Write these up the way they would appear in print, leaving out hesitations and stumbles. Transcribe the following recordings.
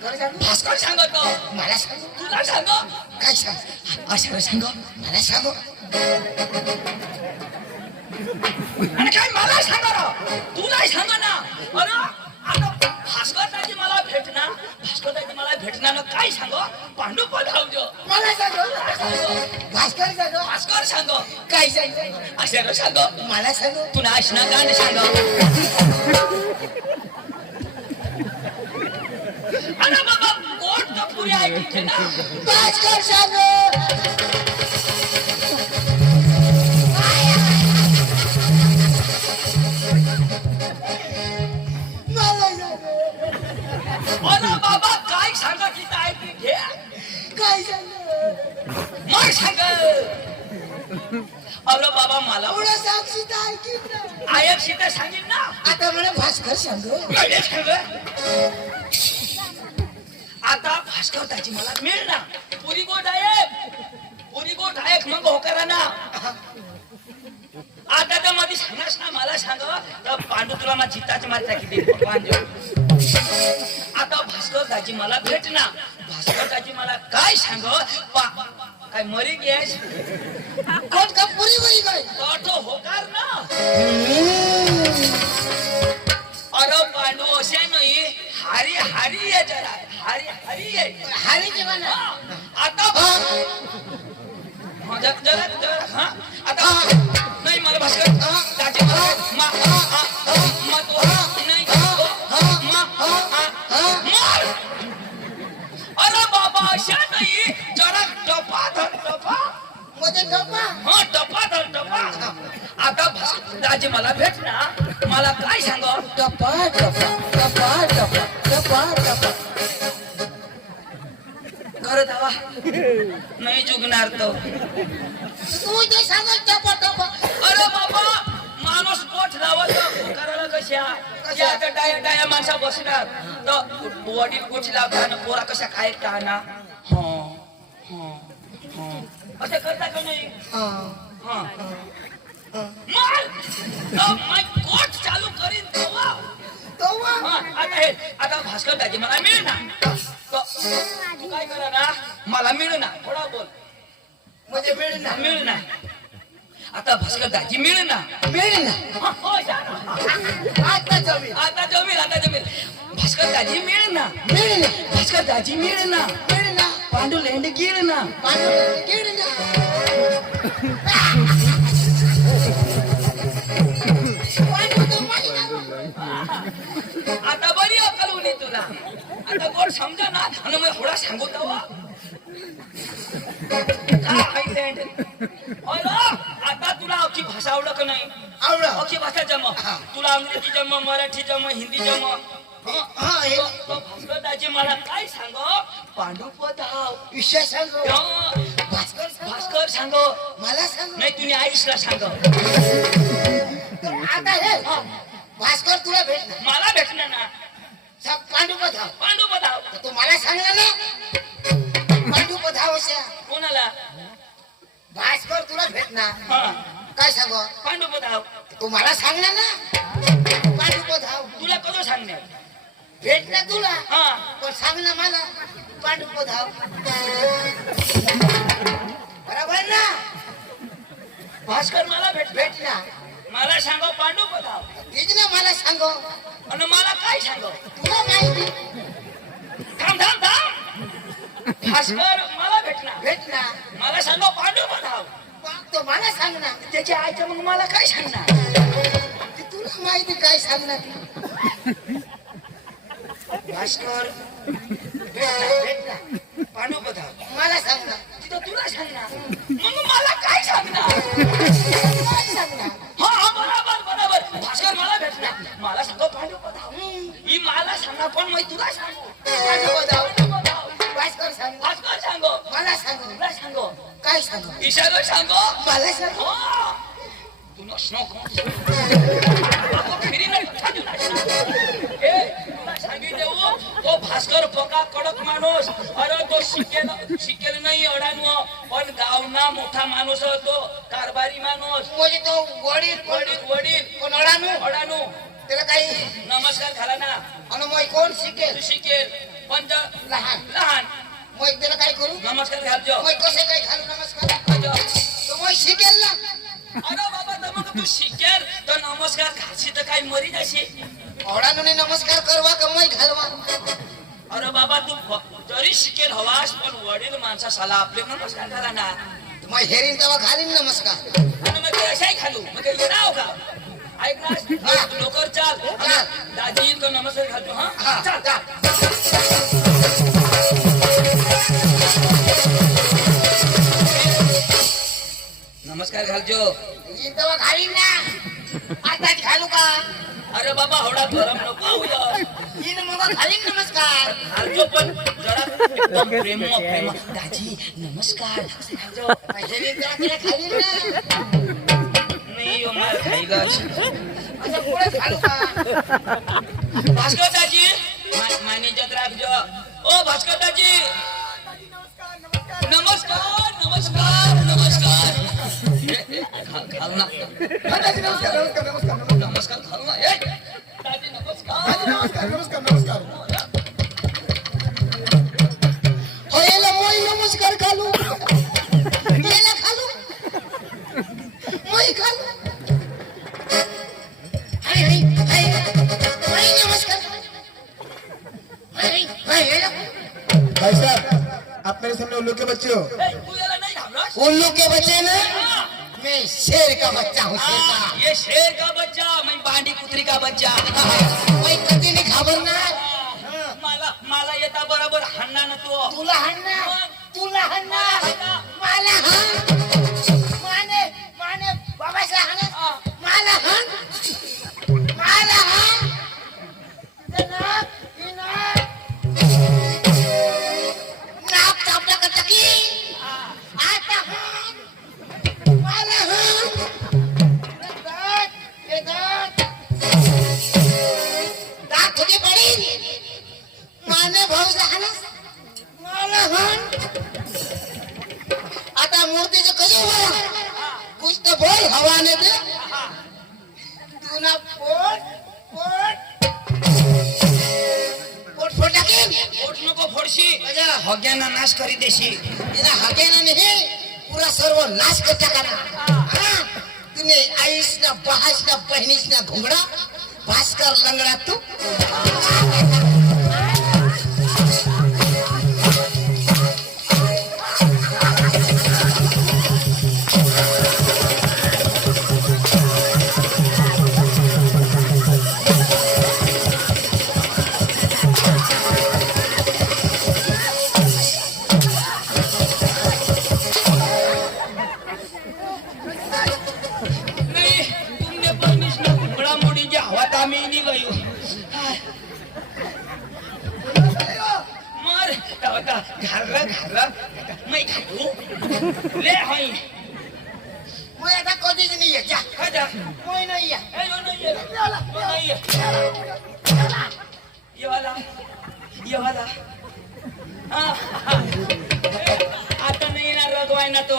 भास्कर सांगतो मला सांग तुला सांग काय सांग अशा सांग मला सांगू आणि काय मला सांग तुला सांग ना अरे आता भास्कर दाजी मला भेटणार भास्कर दाजी मला भेटणार ना काय सांग पांडू पधावजो मला सांग भास्कर सांग भास्कर सांग काय सांग अशा सांग मला सांग तुला आशना गाणं सांग अरे बाबा कोण तर पुरी ऐकते ना भास्कर सांग मला सांग अरे बाबा काय सांग की काय ती घे काय सांग मग सांग अरे बाबा मला एवढं साक्षी तर ऐकीन ना आयक सीता सांगेन ना आता मला भास्कर सांग काय सांग आता भास्कर त्याची मला मिळ ना पुरी गोट आहे मग होकारा ना आता तर मध्ये सांगस ना मला सांग तर पांडू तुला माझ्या चित्ताची मात्रा किती भगवान देव आता भास्कर दाजी मला भेट ना भास्कर दाजी मला काय सांग काय मरी गॅस कोण का पुरी वही काय तो होकार ना अरे पांडू असे नाही हारी हारी आहे जरा हारी हारी आहे हारी जेव्हा ना आता जरा हा आता नाही मला भास्कर दाजी नाही अरे बाबा अशा नाही जरा टपा धर टपा मध्ये डब्बा हा टपा धर टपा आता दाजी मला भेट ना मला काय सांग डब्बा डब्बा डब्बा डब्बा डब्बा डब्बा खरं दावा नाही जुगणार तो तू ते सांग डब्बा डब्बा अरे बाबा माणूस पोट लावत करायला कशा आता डाया डाया माणसा बसणार तर वडील गोठी लावताना पोरा कशा काय टाळना असं करता का नाही मार कोट चालू करीन तेव्हा आता भास्कर दाजी मला मिळ ना तू काय करा ना मला मिळ ना थोडा बोल मध्ये मिळेल ना मिळ ना आता भास्कर दाजी मिळ ना मिळेल ना आता जमीन आता जमेल भास्कर दाजी मिळ ना मिळेल ना भास्कर दाजी मिळ ना मिळेल ना पांडू लेंड गिळ ना पाणी मिळेल ना आता बरी अकल होती तुला आता कोण समजा ना आणि मग थोडा सांगू तवा आता तुला अख्खी भाषा आवडत का नाही आवडा अख्खी भाषा जम तुला अंग्रेजी जम मराठी जम हिंदी जम भास्कर दाजी मला काय सांग पांडू पधाव विषय सांग भास्कर भास्कर सांग मला सांग नाही तुम्ही आईशला सांग आता हे भास्कर तुला भेट मला भेटणार ना पांडू पधाव पांडू पधाव तू मला सांगला ना पांडू पधाव अशा कोणाला भास्कर तुला भेटणार हा काय सांग पांडू पधाव तू मला सांगला ना पांडू पधाव तुला कधी सांगणार भेट ना तुला हा पण सांग ना मला पांडू पधाव बरोबर ना भास्कर मला भेट ना मला सांग पांडू पधाव तीच ना मला सांग आणि मला काय सांग तुला माहिती थांब थांब थांब भास्कर मला भेट ना मला सांग पांडू पधाव तो मला सांग ना त्याची आईचं मग मला काय सांगणार ती तुला माहिती काय सांगणार ती भास्कर भेट ना पांडू पधाव मला सांग ना तिथं तुला सांगणार मग मला काय सांगणार काय सांगणार हा हा बरोबर बरोबर भास्कर मला भेटणार मला सांग पांडू पधाव ही मला सांगणार पण मग तुला सांगू पांडू पधाव पांडू पधाव भास्कर सांग भास्कर सांग मला सांग तुला सांग काय सांग ईशाला सांग मला सांग तू नसनो फिरी नाही सांगी देऊ तो भास्कर पका कडक माणूस अरे तो शिकेल नाही अडाणू पण गावना मोठा माणूस तो कारभारी माणूस म्हणजे तो वडील वडील कोण अडाणू त्याला काही नमस्कार घाला ना आणि मग कोण शिकेल तू शिकेल पण लहान लहान मग त्याला काय करू नमस्कार घालजो मग कसे काय घालू नमस्कार घालजो. तो मग शिकेल ना अरे बाबा तर मग तू शिकेल तर नमस्कार घालशी तर काही मरी जाशी. ओढानुने नमस्कार करवा का मग घालवा अरे बाबा तू जरी शिकेल हवास पण वडील माणसा साला आपले नमस्कार घाला ना. मग हेरीन तेव्हा घालीन नमस्कार आणि मग ते अशाही घालू मग काही येणार का ऐक ना लवकर चाल दादी तो नमस्कार घालतो. हा चाल चाल. नमस्कार घालजो. येईन तेव्हा घालीन ना आताच घालू का अरे बाबा होडा गरम नको येईन मग घालीन नमस्कार घालजो पण जरा एकदम प्रेम प्रेम दाजी नमस्कार घालजो. हेरीन तेव्हा तिला घालीन ना नाही हो मार खाईला. आता पुढे घालू का भास्कर दाजी मॅनेजर राखजो. ओ भास्कर दाजी नमस्कार नमस्कार नमस्कार. घाल ना दादाजी नमस्कार नमस्कार नमस्कार नमस्कार घाल ना. ए दाजी नमस्कार नमस्कार नमस्कार नमस्कार होयला मोई नमस्कार घालू याला घालू मोई घालू हाय हाय हाय मोई नमस्कार हाय हाय याला भाई साहब आप मेरे सामने उल्लू के बच्चे हो. ए, तू याला नाही घाबरत? उल्लू के बच्चे ना हाँ, मैं शेर का बच्चा हूँ शेर का ये शेर का बच्चा मैं बांडी कुत्री का बच्चा. मैं कधी नाही घाबरणार मला मला येता बरोबर हाणणार ना तू. तुला हाणणार तुला हाणणार मला हाण माने माने बाबाला हाण मला हाण मला हाण नाक नाक कापला का टकी आता हाण मला हाण दात दात थोडी पडी माने भाऊला हाण मला हाण आता मूर्तीचं कधी बोल कुछ तो बोल हवाने दे तू ना पोट पोट पोट फोटा की पोट नको फोडशी अजा हग्यांना नाश करी देशी. इना हगेना नहीं पूरा सर्व नाश कर टाकना हां तूने आईस ना बहास ना बहनीस ना घुंगड़ा भास्कर लंगड़ा तू नहीं तुमने परमिशन बड़ा मोड़ी की हवा तामी नहीं गई हो. मर होता घालला मैं खाऊ ले हई मैं आता कधीच नाही आहे जा खाजा. मैं नाही आहे ए यो नहीं है यो नहीं है ये वाला हाँ, हाँ. आता नाही ना रगवाय ना तो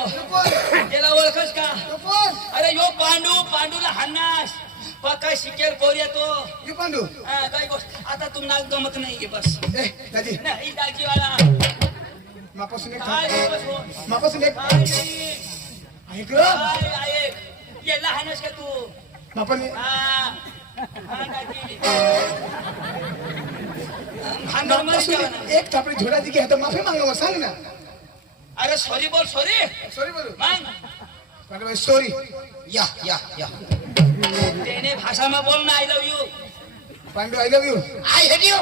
त्याला ओळखस का. अरे यो पांडूला हाणास पक्का शिकेल पोरिया तो. ये पांडू हा, काही गोष्ट आता तू नाक गमत नाही बस ए दादी नाही दाजीवाला मापासून एक काय बस हो. मापासून एक काय नाही ऐक काय आहे याला हाणस का तू. मापाने हा हा दाजी भांडण मध्ये मापासून ठेवा ना. एक थापडी झोडा दी की आता माफी मागणं सांग ना. अरे सॉरी बोल सॉरी सॉरी बोलू मग पांडू भाई सॉरी या या या तेने भाषा में बोल ना I love you. Pandu I love you I hate you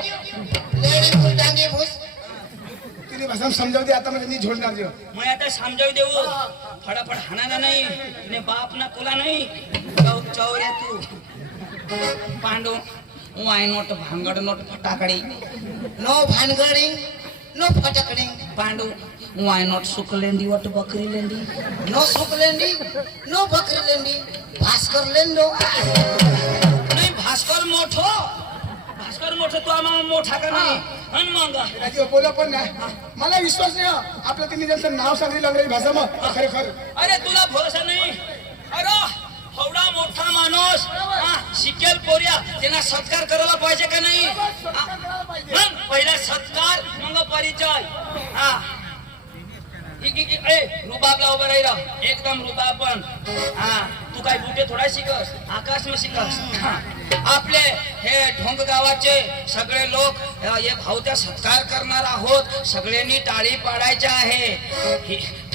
lady फुल डांगे भूस तिने भाषा समजावू दे आता म्हणजे मी झोडणार देऊ. मैं आता समजावू देऊ फटाफट हाणाना नाही तिने बाप ना तुला नाही चौऱ्या तू पांडू वाय नोट भांगड नोट फटाकडी नो भानगडी नो फटकडी पांडू वाय नोट सुकलेंडी वट बकरी लेंडी नो सुकलेंडी नो बकरीलेंडी भास्कर लेंडो नाही भास्कर मोठो तू आम्हाला मोठा का नाही आणि मग राजी बोला पण नाही मला विश्वास नाही हो. आपलं तिने त्यांचं नाव सांगितलं अंग्रेजी भाषा मग खरेखर अरे तुला भरोसा नाही. अरे एवढा मोठा माणूस शिकेल पोऱ्या त्यांना सत्कार करायला पाहिजे का नाही. मग पहिला सत्कार मग हा रुबाबला उभं राहिला एकदम रुबाब पण हा तू काय बुटे थोडा शिकस आकाश में शिकस आपले हे ढोंग गावाचे सगळे लोक हे भाऊचा सत्कार करणार आहोत सगळ्यांनी टाळी पाडायच्या आहे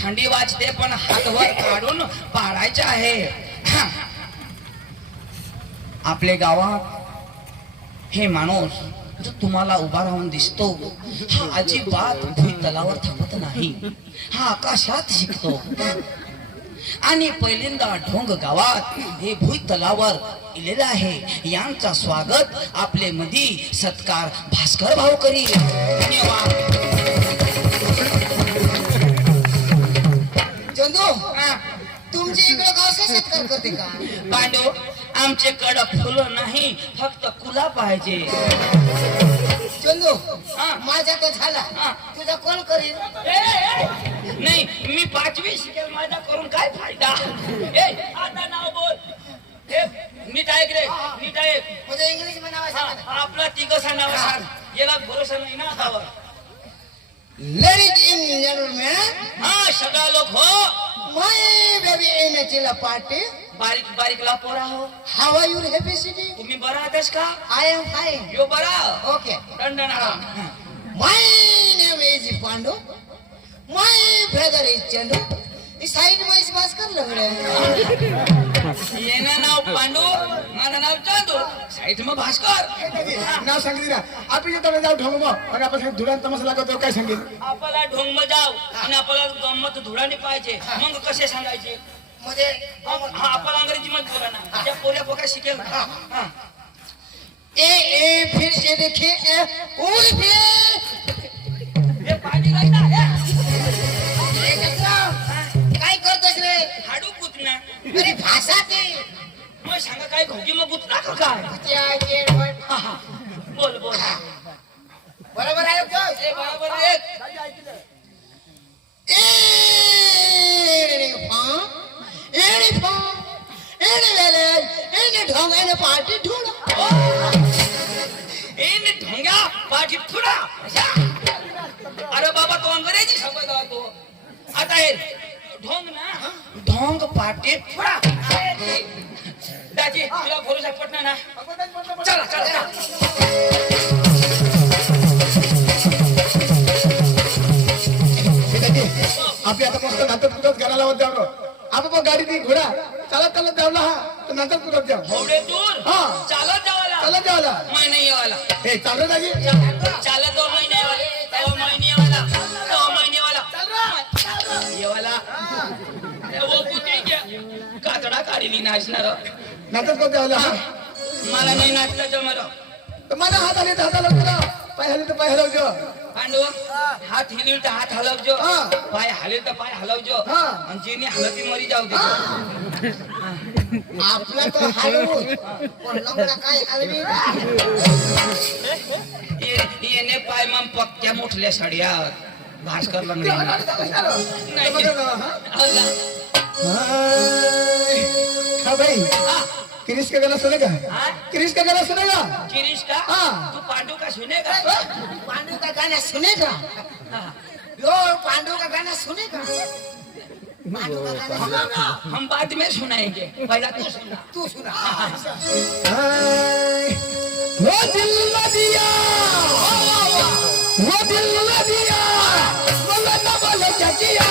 थंडी वाजते पण हात वर काढून पाडायचे आहे आपले गावात हे माणूस जो तुम्हाला उभा राहून दिसतो हा अजिबात भुई तलावर थांबत नाही हा आकाशात शिकतो आणि पहिल्यांदा ढोंग गावात हे भुई तलावर इलेलं आहे यांचा स्वागत आपले मधी सत्कार भास्कर भाऊ करी धन्यवाद चंदू तुमच्या इकडे कसं सत्कार करते का पांडू आमचे कडक फुलं नाही फक्त कुला पाहिजे चंदू हा. माझ्या तर झाला हा. तुझा कोण करील नाही मी 5वी शिकेल माझा करून काय फायदा आता नाव बोल नीट ऐक रे नीट ऐक म्हणजे इंग्लिश म्हणावा सांगा ना. आपला तिघसा नाव सांग याला भरोसा नाही ना आतावर Ladies and gentlemen, हा सगळा लोक हो my baby in a party. बारीक बारीक लापोरा हो How are you, happy city? तुम्ही बरा आहातच का I am fine. यो बरा Okay. दंडनारा My name is Pandu. My brother is Chandu. Is side में इस बात कर लग रहे हैं. येना नाव पांडू माझं नाव चांदू साईड मग भास्कर नाव सांगितलं ना आपण येतो जाऊ ढोंग मग आणि आपण धुरान तमाशा लागतो काय सांगेल आपल्याला ढोंग जाव आणि आपल्याला गंमत धुडाणी पाहिजे मग कसे सांगायचे म्हणजे हा आपल्याला अंग्रेजी मध्ये बोला ना त्या पोऱ्या पोका शिकेल ना हा. ए फिर ये देखिए और फिर हे पाणी नाही ना ये कसं? काय करतोस रे हाडू कुतना अरे भाषा ते मग सांगा काय घोगी मग गुतना का काय हा, हा. बोल बोल बरोबर आहे तो हे बरोबर एक पार्टी ढूंढ इन ढोंग्या पाठी थोडा अरे बाबा तो अंग्रेजी शब्द आहे तो आता हे ढोंग ना ढोंग पाठी थोडा दाजी तुला भरोसा पटणार ना चला चला चला आपली आता मस्त नंतर कुठंच घराला होत जाऊ आपण मग गाडी ती घोडा चालत चालत जावला हा तर नंतर कुठं जाऊ थोडे दूर हा. चालत जावाला चालत जावला मैं नाही येवाला हे चालू दाजी चालत 2 महिने वाला 2 महिने वाला 2 महिने वाला येवाला वो कुठे घ्या कातडा काढली नाचणार नंतर कोण जावला हा मला नाही नाचता जमलं तर माझा हात आले तर हात हलवतो पाय हलले तर पाय हलवतो पांडू हात हिलील तर हात हलवजो हा. पाय हालेल तर पाय हलवजो हा. आणि जेनी हलती मरी जाऊ दे आपला तर हलवू पण लंगडा काय हलवी येणे पाय मग पक्क्या मोठल्या साड्या भास्कर लंगडी नाही हाँ भाई हा. क्रिश का गाना सुनेगा हाँ? क्रिश का गाना सुनेगा गिरीश का हाँ. तू पांडू का सुनेगा पांडू का गाना सुनेगा हाँ. यो पांडू का गाना सुनेगा पांडू का गाना सुनेगा हम बाद में सुनाएंगे पहला तू सुना तू सुना हाय, वो दिल न दिया वो दिल न दिया बोले न बोले क्या किया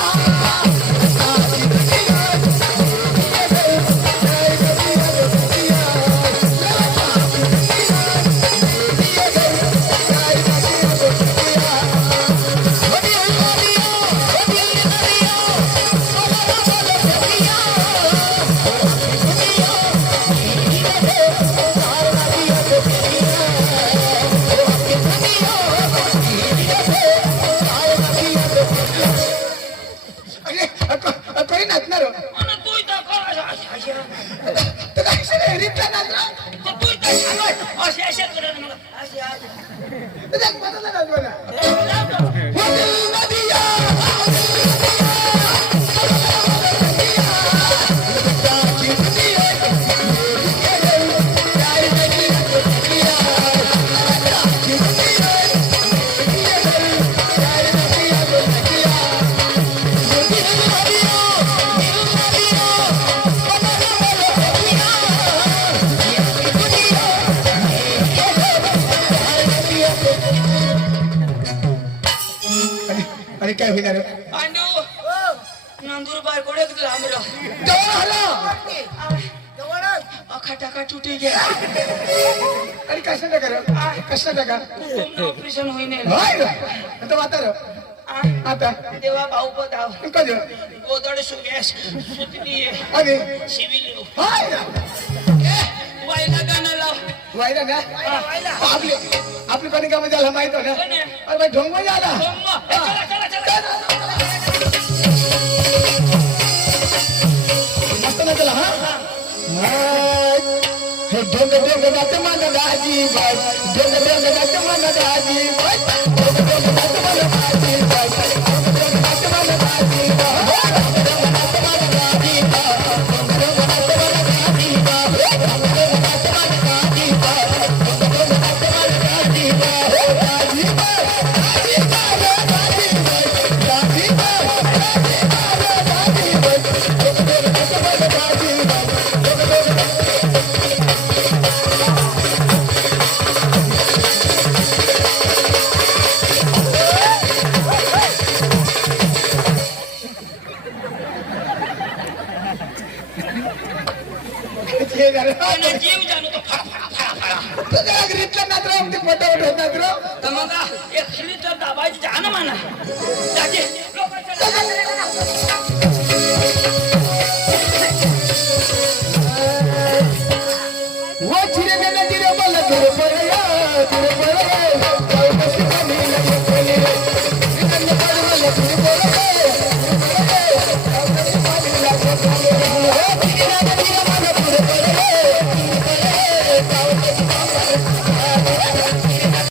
आणि काय होणार पांडू नंदुरबार कोडे लांब अखा टाका तुटी गे आणि कशा टाका ऑपरेशन होईने आता वातार आता देवा भाऊ बदाव कधी गोदड सुगेश सुतली आणि शिविली हाय वायला गाणं लाव वायला ना आपली कोणी कामं झाला माहित हो ना अरे भाई ढोंग झाला मस्त ना चला हा हे ढोंग जाते मन दाजी बाई ढोंग जाते मन दाजी बाई ढोंग जाते मन दाजी बाई ढोंग जाते मन दाजी जीव जाणू तो फळा रीतला नात्र पटावट होत नात्र तर मग एक खिली तर दाबायची जाणं म्हणा त्याचे